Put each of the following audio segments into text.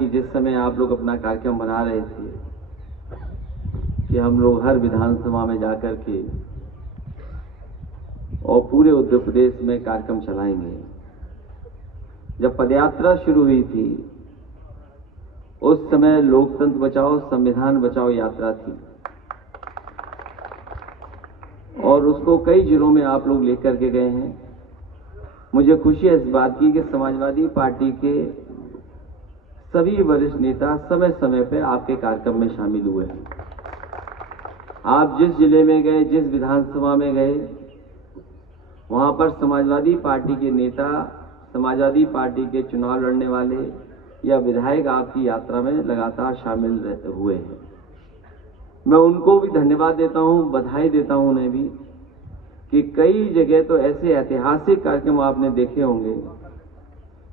कि जिस समय आप लोग अपना कार्यक्रम बना रहे थे कि हम लोग हर विधानसभा में जाकर के और पूरे उत्तर प्रदेश में कार्यक्रम चलाएंगे। जब पदयात्रा शुरू हुई थी उस समय लोकतंत्र बचाओ संविधान बचाओ यात्रा थी और उसको कई जिलों में आप लोग लेकर के गए हैं। मुझे खुशी है इस बात की कि समाजवादी पार्टी के सभी वरिष्ठ नेता समय समय पर आपके कार्यक्रम में शामिल हुए हैं। आप जिस जिले में गए, जिस विधानसभा में गए, वहां पर समाजवादी पार्टी के नेता, समाजवादी पार्टी के चुनाव लड़ने वाले या विधायक आपकी यात्रा में लगातार शामिल हुए हैं। मैं उनको भी धन्यवाद देता हूं, बधाई देता हूं उन्हें भी कि कई जगह तो ऐसे ऐतिहासिक कार्यक्रम आपने देखे होंगे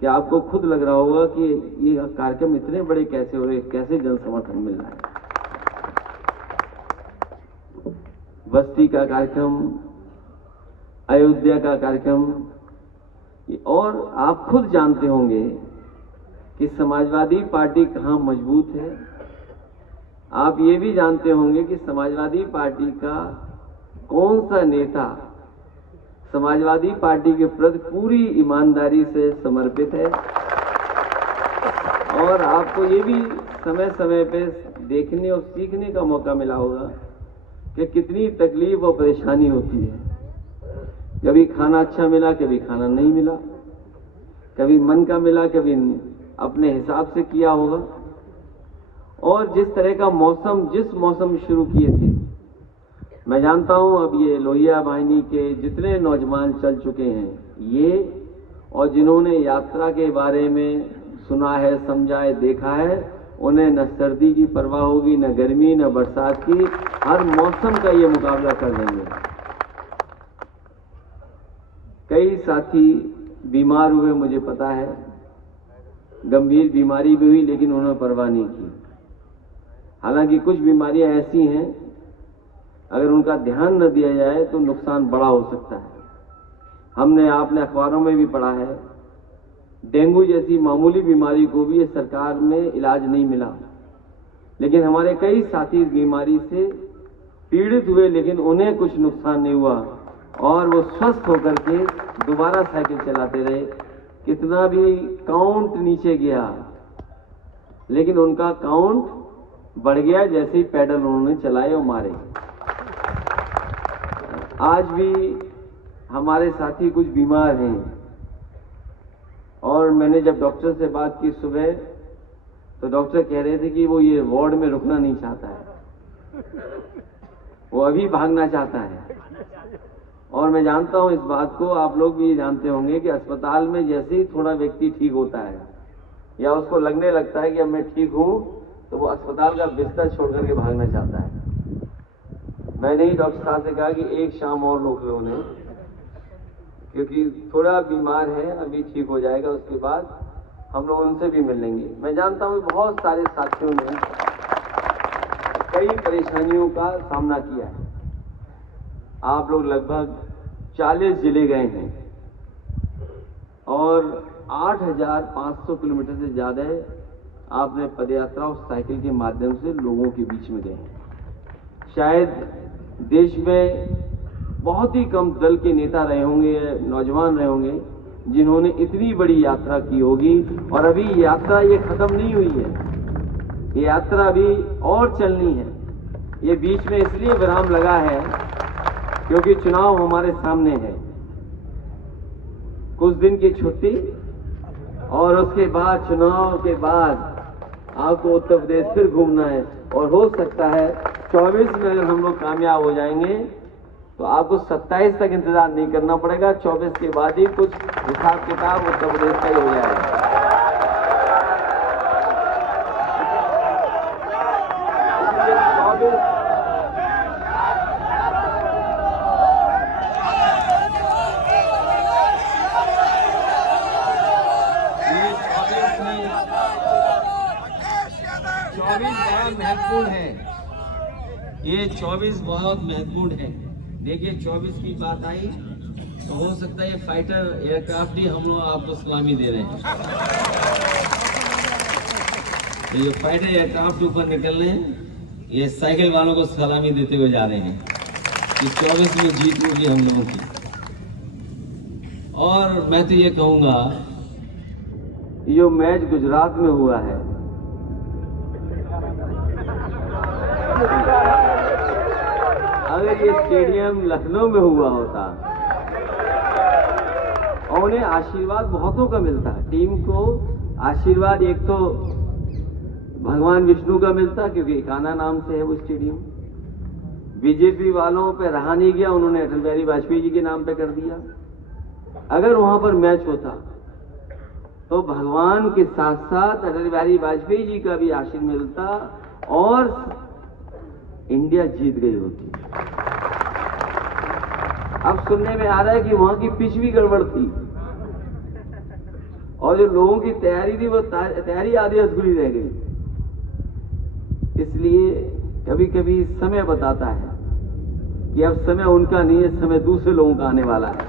कि आपको खुद लग रहा होगा कि ये कार्यक्रम इतने बड़े कैसे हो रहे, कैसे जन समर्थन मिल रहा है। बस्ती का कार्यक्रम, अयोध्या का कार्यक्रम, और आप खुद जानते होंगे कि समाजवादी पार्टी कहां मजबूत है। आप ये भी जानते होंगे कि समाजवादी पार्टी का कौन सा नेता समाजवादी पार्टी के प्रति पूरी ईमानदारी से समर्पित है। और आपको ये भी समय समय पे देखने और सीखने का मौका मिला होगा कि कितनी तकलीफ और परेशानी होती है। कभी खाना अच्छा मिला, कभी खाना नहीं मिला, कभी मन का मिला, कभी अपने हिसाब से किया होगा। और जिस तरह का मौसम, जिस मौसम शुरू किए थे, मैं जानता हूं अब ये लोहिया वाहिनी के जितने नौजवान चल चुके हैं, ये और जिन्होंने यात्रा के बारे में सुना है, समझा है, देखा है, उन्हें न सर्दी की परवाह होगी, न गर्मी, न बरसात की, हर मौसम का ये मुकाबला कर लेंगे। कई साथी बीमार हुए, मुझे पता है, गंभीर बीमारी भी हुई, लेकिन उन्होंने परवाह नहीं की। हालांकि कुछ बीमारियां ऐसी हैं अगर उनका ध्यान न दिया जाए तो नुकसान बड़ा हो सकता है। आपने अखबारों में भी पढ़ा है, डेंगू जैसी मामूली बीमारी को भी सरकार में इलाज नहीं मिला, लेकिन हमारे कई साथी इस बीमारी से पीड़ित हुए, लेकिन उन्हें कुछ नुकसान नहीं हुआ और वो स्वस्थ होकर के दोबारा साइकिल चलाते रहे। कितना भी काउंट नीचे गया, लेकिन उनका काउंट बढ़ गया जैसे ही पैडल उन्होंने चलाए और मारे। आज भी हमारे साथी कुछ बीमार हैं और मैंने जब डॉक्टर से बात की सुबह, तो डॉक्टर कह रहे थे कि वो ये वार्ड में रुकना नहीं चाहता है, वो अभी भागना चाहता है। और मैं जानता हूं इस बात को, आप लोग भी जानते होंगे कि अस्पताल में जैसे ही थोड़ा व्यक्ति ठीक होता है या उसको लगने लगता है कि अब मैं ठीक हूं, तो वो अस्पताल का बिस्तर छोड़ करके भागना चाहता है। मैंने ही डॉक्टर साहब से कहा कि एक शाम और रोक लो उन्हें, क्योंकि थोड़ा बीमार है, अभी ठीक हो जाएगा, उसके बाद हम लोग उनसे भी मिल लेंगे। मैं जानता हूं बहुत सारे साथियों ने कई परेशानियों का सामना किया है। आप लोग लगभग 40 जिले गए हैं और 8,500 किलोमीटर से ज्यादा आपने पदयात्रा और साइकिल के माध्यम से लोगों के बीच में गए हैं। शायद देश में बहुत ही कम दल के नेता रहे होंगे, नौजवान रहे होंगे, जिन्होंने इतनी बड़ी यात्रा की होगी। और अभी यात्रा ये खत्म नहीं हुई है, ये यात्रा अभी और चलनी है। ये बीच में इसलिए विराम लगा है क्योंकि चुनाव हमारे सामने है। कुछ दिन की छुट्टी और उसके बाद, चुनाव के बाद आपको उत्तर प्रदेश फिर घूमना है। और हो सकता है 24 में अगर हम लोग कामयाब हो जाएंगे तो आपको 27 तक इंतजार नहीं करना पड़ेगा। 24 के बाद ही कुछ हिसाब किताब उत्तर प्रदेश का ही हो जाएगा। 24 बड़ा महत्वपूर्ण है, ये 24 बहुत महत्वपूर्ण है। देखिए 24 की बात आई तो हो सकता है ये फाइटर एयरक्राफ्ट ही हम लोग आपको सलामी दे रहे हैं। तो ये फाइटर एयरक्राफ्ट ऊपर निकल रहे हैं, ये साइकिल वालों को सलामी देते हुए जा रहे हैं कि 24 में जीत होगी हम लोगों की। और मैं तो ये कहूंगा, ये मैच गुजरात में हुआ है, अगर ये स्टेडियम लखनऊ में हुआ होता और उन्हें आशीर्वाद बहुतों का मिलता है, टीम को आशीर्वाद एक तो भगवान विष्णु का मिलता क्योंकि इकाना नाम से है वो स्टेडियम। बीजेपी वालों पे रहा नहीं गया, उन्होंने अटल बिहारी वाजपेयी जी के नाम पे कर दिया। अगर वहां पर मैच होता तो भगवान के साथ साथ अटल बिहारी वाजपेयी जी का भी आशीर्वाद मिलता और इंडिया जीत गई होती। अब सुनने में आ रहा है कि वहां की पिच भी गड़बड़ थी और जो लोगों की तैयारी थी वो तैयारी आधी अधूरी रह गई। इसलिए कभी कभी समय बताता है कि अब समय उनका नहीं है, समय दूसरे लोगों का आने वाला है।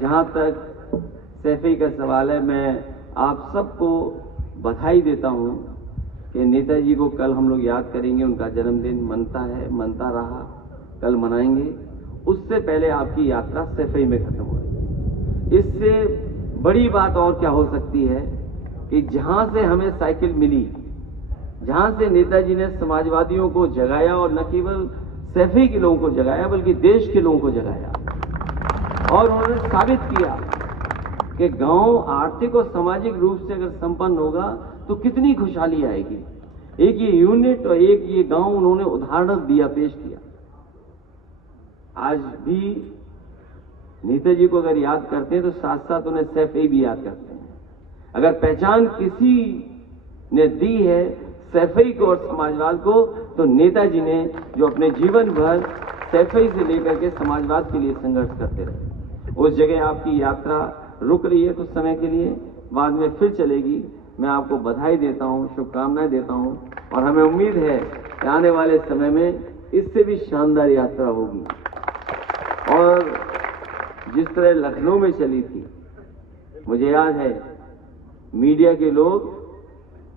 जहां तक सैफी का सवाल है, मैं आप सबको बधाई देता हूं कि नेताजी को कल हम लोग याद करेंगे, उनका जन्मदिन मनता है, मनता रहा, कल मनाएंगे। उससे पहले आपकी यात्रा सैफई में खत्म हुई। इससे बड़ी बात और क्या हो सकती है कि जहां से हमें साइकिल मिली, जहां से नेताजी ने समाजवादियों को जगाया और न केवल सैफई के लोगों को जगाया बल्कि देश के लोगों को जगाया, और उन्होंने साबित किया कि गांव आर्थिक और सामाजिक रूप से अगर संपन्न होगा तो कितनी खुशहाली आएगी। एक ये यूनिट और एक ये गांव उन्होंने उदाहरण दिया, पेश किया। आज भी नेताजी को अगर याद करते हैं तो साथ साथ उन्हें सैफई भी याद करते हैं। अगर पहचान किसी ने दी है सैफई को और समाजवाद को, तो नेताजी ने, जो अपने जीवन भर सैफई से लेकर के समाजवाद के लिए संघर्ष करते रहे। उस जगह आपकी यात्रा रुक रही है कुछ समय के लिए, बाद में फिर चलेगी। मैं आपको बधाई देता हूं, शुभकामनाएं देता हूं और हमें उम्मीद है कि आने वाले समय में इससे भी शानदार यात्रा होगी। और जिस तरह लखनऊ में चली थी, मुझे याद है मीडिया के लोग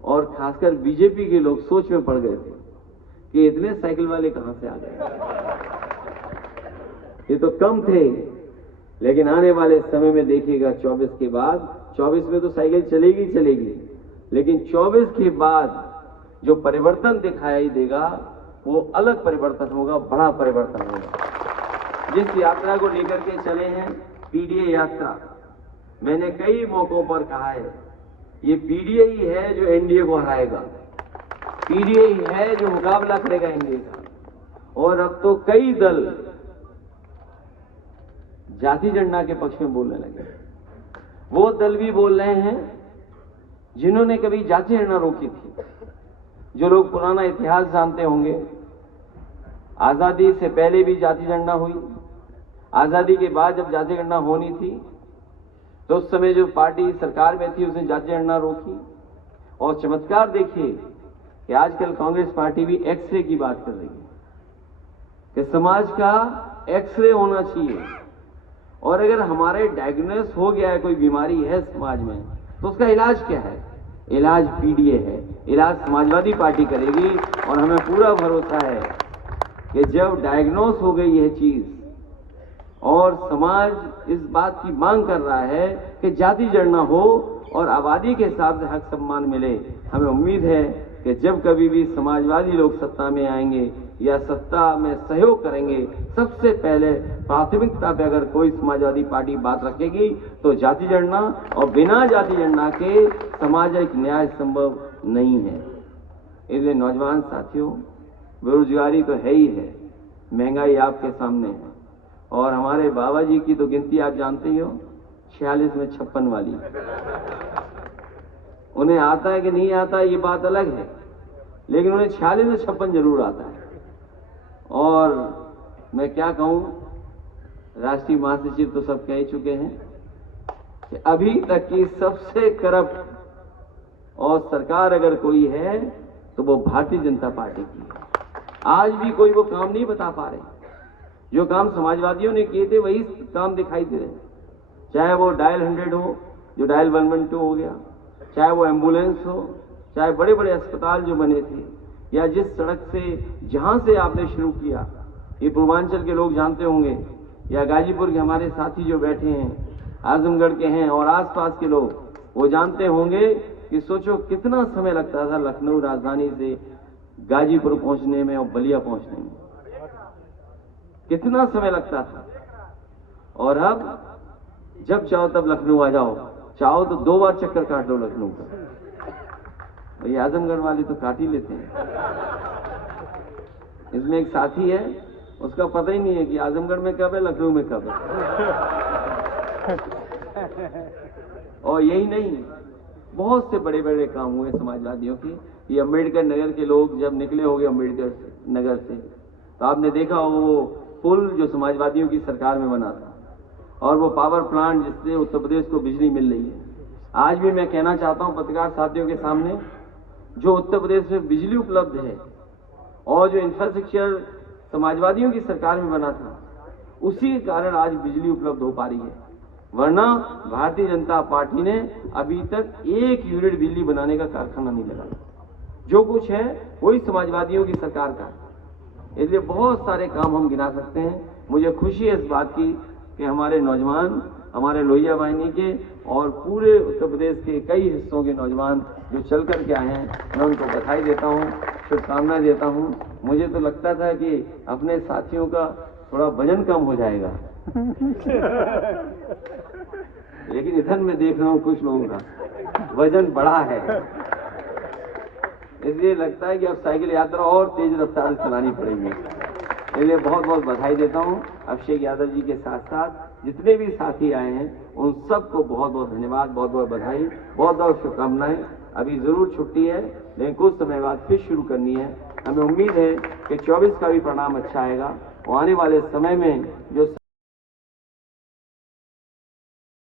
और खासकर बीजेपी के लोग सोच में पड़ गए थे कि इतने साइकिल वाले कहां से आ गए, ये तो कम थे। लेकिन आने वाले समय में देखिएगा 24 के बाद, 24 में तो साइकिल चलेगी चलेगी, लेकिन 24 के बाद जो परिवर्तन दिखाई देगा वो अलग परिवर्तन होगा, बड़ा परिवर्तन होगा। जिस यात्रा को लेकर के चले हैं, पीडीए यात्रा, मैंने कई मौकों पर कहा है ये पीडीए ही है जो एनडीए को हराएगा, पीडीए ही है जो मुकाबला करेगा एनडीए का। और अब तो कई दल जाति जनगणना के पक्ष में बोलने लगे। वो दल भी बोल रहे हैं जिन्होंने कभी जाति जनगणना रोकी थी। जो लोग पुराना इतिहास जानते होंगे, आजादी से पहले भी जाति जनगणना हुई, आजादी के बाद जब जाति जनगणना होनी थी तो उस समय जो पार्टी सरकार में थी उसने जाति जनगणना रोकी। और चमत्कार देखिए कि आजकल कांग्रेस पार्टी भी एक्सरे की बात कर रही है कि समाज का एक्सरे होना चाहिए, और अगर हमारे डायग्नोस हो गया है, कोई बीमारी है समाज में, तो उसका इलाज क्या है? इलाज पीडीए है, इलाज समाजवादी पार्टी करेगी। और हमें पूरा भरोसा है कि जब डायग्नोस हो गई है चीज और समाज इस बात की मांग कर रहा है कि जाति जनगणना हो और आबादी के हिसाब से हक सम्मान मिले, हमें उम्मीद है कि जब कभी भी समाजवादी लोग सत्ता में आएंगे या सत्ता में सहयोग करेंगे, सबसे पहले प्राथमिकता पे अगर कोई समाजवादी पार्टी बात रखेगी तो जाति जनगणना, और बिना जाति जनगणना के सामाजिक न्याय संभव नहीं है। इसलिए नौजवान साथियों, बेरोजगारी तो है ही है, महंगाई आपके सामने है, और हमारे बाबा जी की तो गिनती आप जानते ही हो, 46 में 56 वाली। उन्हें आता है कि नहीं आता ये बात अलग है, लेकिन उन्हें 46 में 56 जरूर आता है। और मैं क्या कहूं, राष्ट्रीय महासचिव तो सब कह ही चुके हैं कि अभी तक की सबसे करप्ट और सरकार अगर कोई है तो वो भारतीय जनता पार्टी की है। आज भी कोई वो काम नहीं बता पा रहे। जो काम समाजवादियों ने किए थे वही काम दिखाई दे रहे, चाहे वो डायल 100 हो, जो डायल 112 हो गया, चाहे वो एम्बुलेंस हो, चाहे बड़े बड़े अस्पताल जो बने थे, या जिस सड़क से जहां से आपने शुरू किया, ये पूर्वांचल के लोग जानते होंगे, या गाजीपुर के हमारे साथी जो बैठे हैं, आजमगढ़ के हैं और आसपास के लोग, वो जानते होंगे कि सोचो कितना समय लगता था लखनऊ राजधानी से गाजीपुर पहुंचने में और बलिया पहुंचने में, कितना समय लगता था। और अब जब चाहो तब लखनऊ आ जाओ, चाहो तो 2 बार चक्कर काट लो लखनऊ का। ये आजमगढ़ वाले तो काट ही लेते हैं। इसमें एक साथी है, उसका पता ही नहीं है कि आजमगढ़ में कब है, लखनऊ में कब है। और यही नहीं, बहुत से बड़े बड़े काम हुए समाजवादियों की। ये अम्बेडकर नगर के लोग जब निकले होंगे अम्बेडकर नगर से, तो आपने देखा हो वो पुल जो समाजवादियों की सरकार में बना था, और वो पावर प्लांट जिससे उत्तर प्रदेश को बिजली मिल रही है। आज भी मैं कहना चाहता हूं पत्रकार साथियों के सामने, जो उत्तर प्रदेश में बिजली उपलब्ध है और जो इंफ्रास्ट्रक्चर समाजवादियों की सरकार में बना था, उसी के कारण आज बिजली उपलब्ध हो पा रही है। वरना भारतीय जनता पार्टी ने अभी तक 1 यूनिट बिजली बनाने का कारखाना नहीं लगाया। जो कुछ है वही समाजवादियों की सरकार का। इसलिए बहुत सारे काम हम गिना सकते हैं। मुझे खुशी है इस बात की कि हमारे नौजवान, हमारे लोहिया वाहिनी के और पूरे उत्तर प्रदेश के कई हिस्सों के नौजवान जो चल कर के आए हैं, मैं उनको बधाई देता हूँ, शुभकामनाएं देता हूँ। मुझे तो लगता था कि अपने साथियों का थोड़ा वजन कम हो जाएगा, लेकिन इधर मैं देख रहा हूँ कुछ लोगों का वजन बढ़ा है। इसलिए लगता है कि अब साइकिल यात्रा और तेज रफ्तार से चलानी पड़ेगी। इसलिए बहुत बहुत बधाई देता हूँ अभिषेक यादव जी के साथ साथ जितने भी साथी आए हैं, उन सबको बहुत बहुत धन्यवाद, बहुत बहुत बधाई, बहुत बहुत शुभकामनाएं। अभी जरूर छुट्टी है, लेकिन कुछ समय बाद फिर शुरू करनी है। हमें उम्मीद है कि 24 का भी परिणाम अच्छा आएगा और आने वाले समय में जो